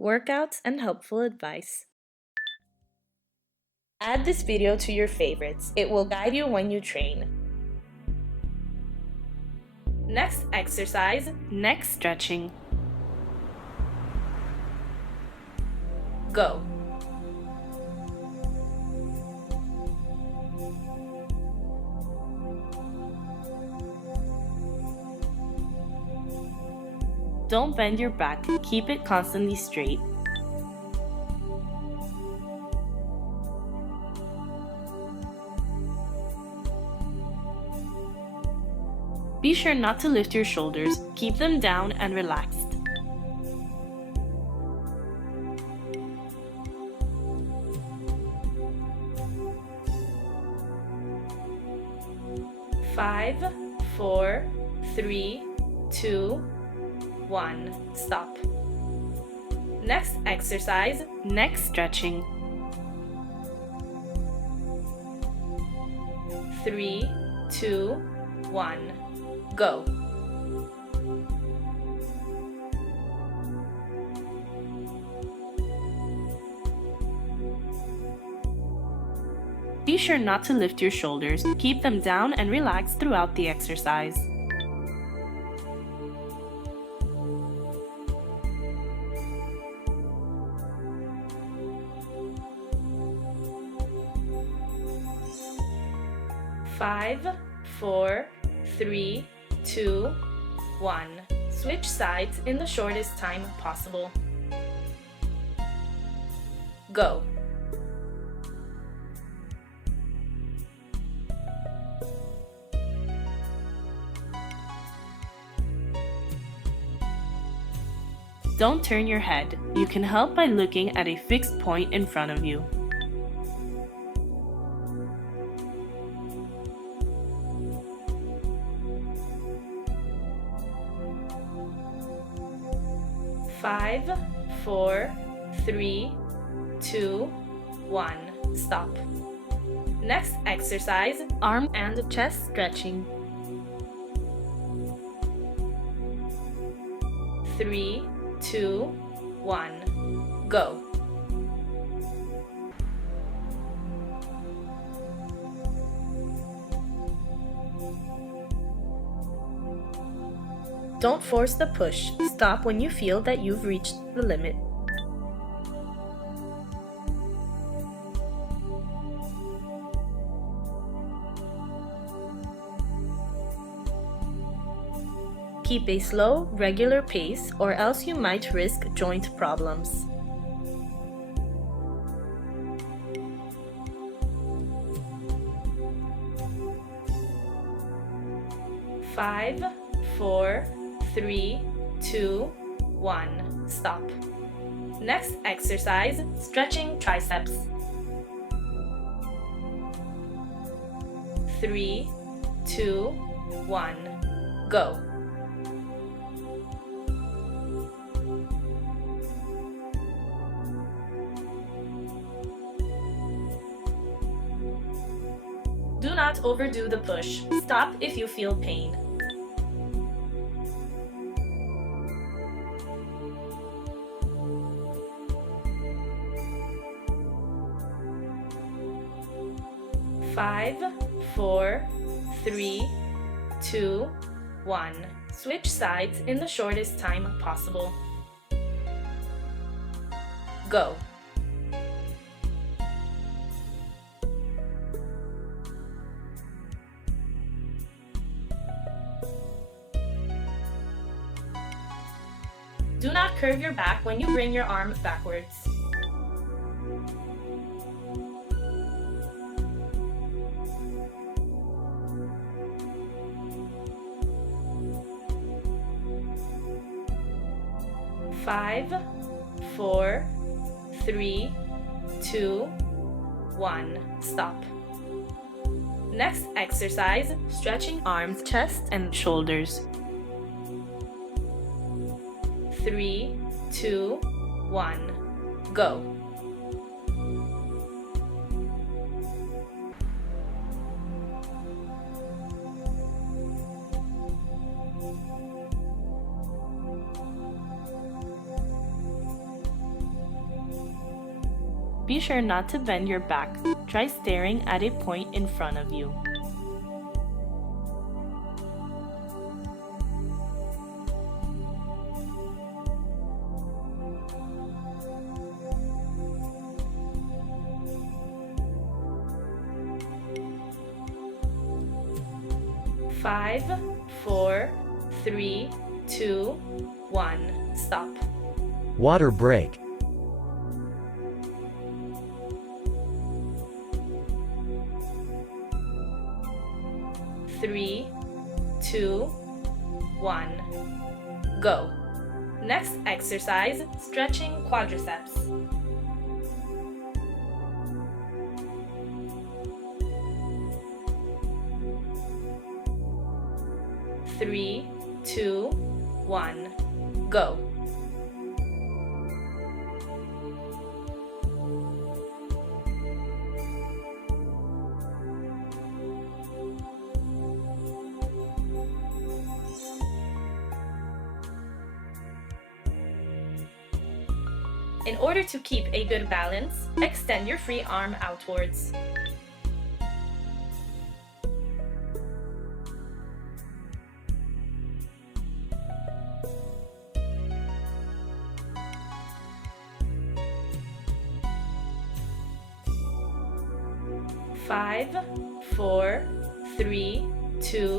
workouts, and helpful advice. Add this video to your favorites. It will guide you when you train. Next exercise, neck stretching. Go. Don't bend your back, keep it constantly straight. Be sure not to lift your shoulders, keep them down and relaxed. Five, 4, 3, 2, 1. Stop. Next exercise, neck stretching. 3, 2, 1. Go. Be sure not to lift your shoulders, keep them down and relax throughout the exercise. Five, 4, 3, 2, 1. Switch sides in the shortest time possible. Go. Don't turn your head. You can help by looking at a fixed point in front of you. Five, 4, 3, 2, 1. Stop. Next exercise, arm and chest stretching. 3, 2, 1. Go. Don't force the push. Stop when you feel that you've reached the limit. Keep a slow, regular pace, or else you might risk joint problems. Five, 4, 3, 2, 1. Stop. Next exercise, stretching triceps. 3, 2, 1. Go. Do not overdo the push. Stop if you feel pain. Five, 4, 3, 2, 1. Switch sides in the shortest time possible. Go. Do not curve your back when you bring your arm backwards. Five, 4, 3, 2, 1. Stop. Next exercise, stretching arms, chest, and shoulders. 3, 2, 1. Go. Be sure not to bend your back. Try staring at a point in front of you. Five, 4, 3, 2, 1. Stop. Water break. Three, 2, 1. Go. Next exercise, stretching quadriceps. Three, 2, 1. Go. In order to keep a good balance, extend your free arm outwards. Five, 4, 3, 2,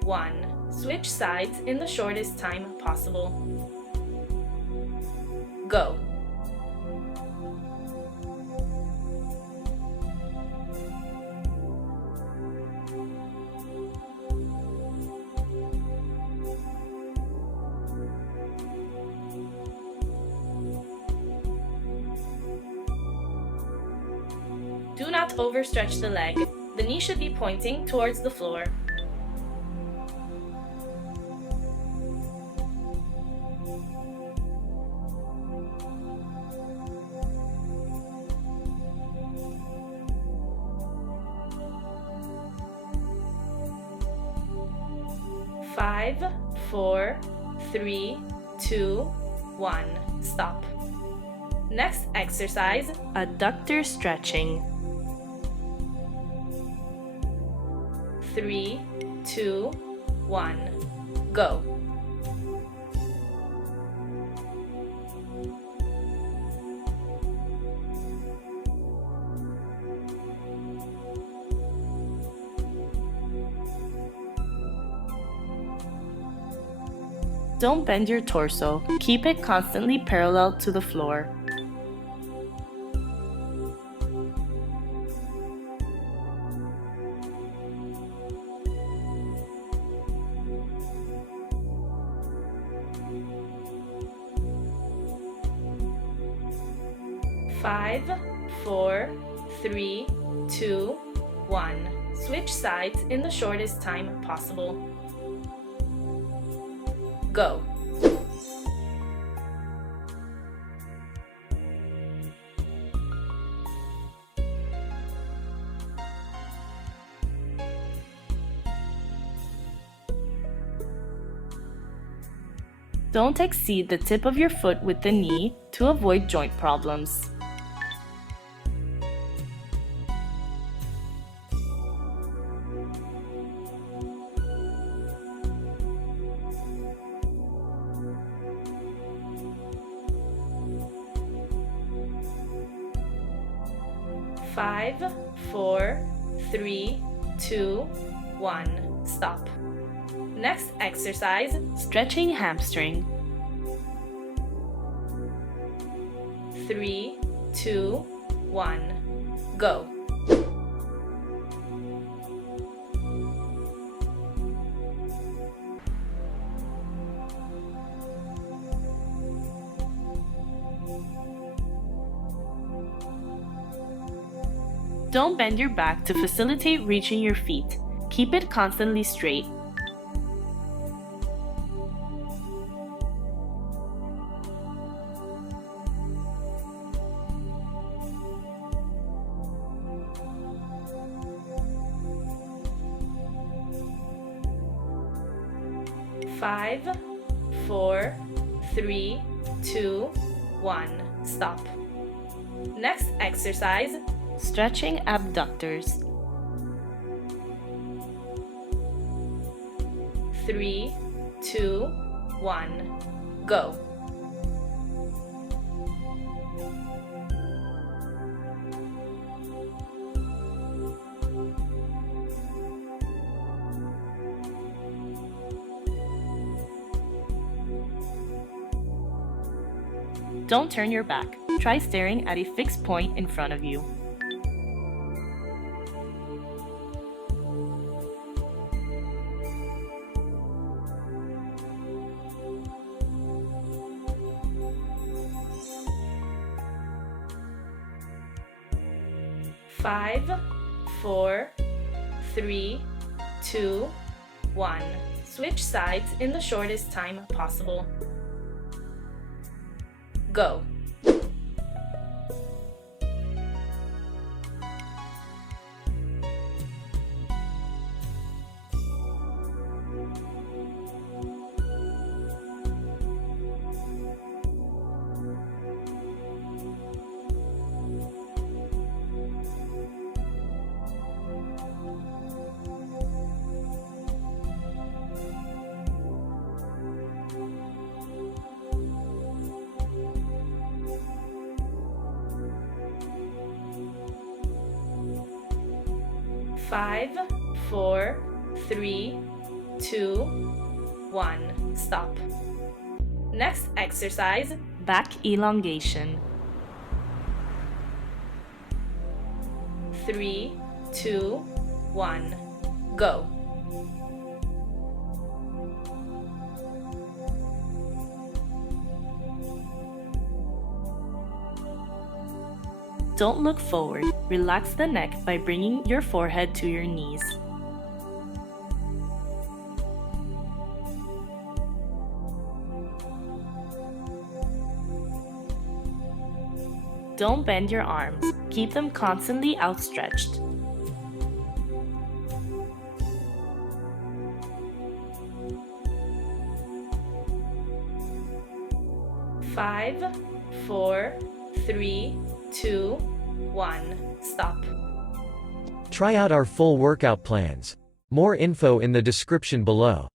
1. Switch sides in the shortest time possible. Go. Do not overstretch the leg. The knee should be pointing towards the floor. Five, 4, 3, 2, 1. Stop. Next exercise, adductor stretching. 3, 2, 1. Go. Don't bend your torso. Keep it constantly parallel to the floor. Five, 4, 3, 2, 1. Switch sides in the shortest time possible. Go. Don't exceed the tip of your foot with the knee to avoid joint problems. Five, 4, 3, 2, 1. Stop. Next exercise, stretching hamstring. 3, 2, 1. Go. Don't bend your back to facilitate reaching your feet. Keep it constantly straight. Five, 4, 3, 2, 1. Stop. Next exercise, stretching abductors. 3, 2, 1, go. Don't turn your back. Try staring at a fixed point in front of you. Five, 4, 3, 2, 1. Switch sides in the shortest time possible. Go. Five, 4, 3, 2, 1. Stop. Next exercise, back elongation. 3, 2, 1. Go. Don't look forward. Relax the neck by bringing your forehead to your knees. Don't bend your arms. Keep them constantly outstretched. Five, 4, 3, 2, 1. Stop. Try out our full workout plans. More info in the description below.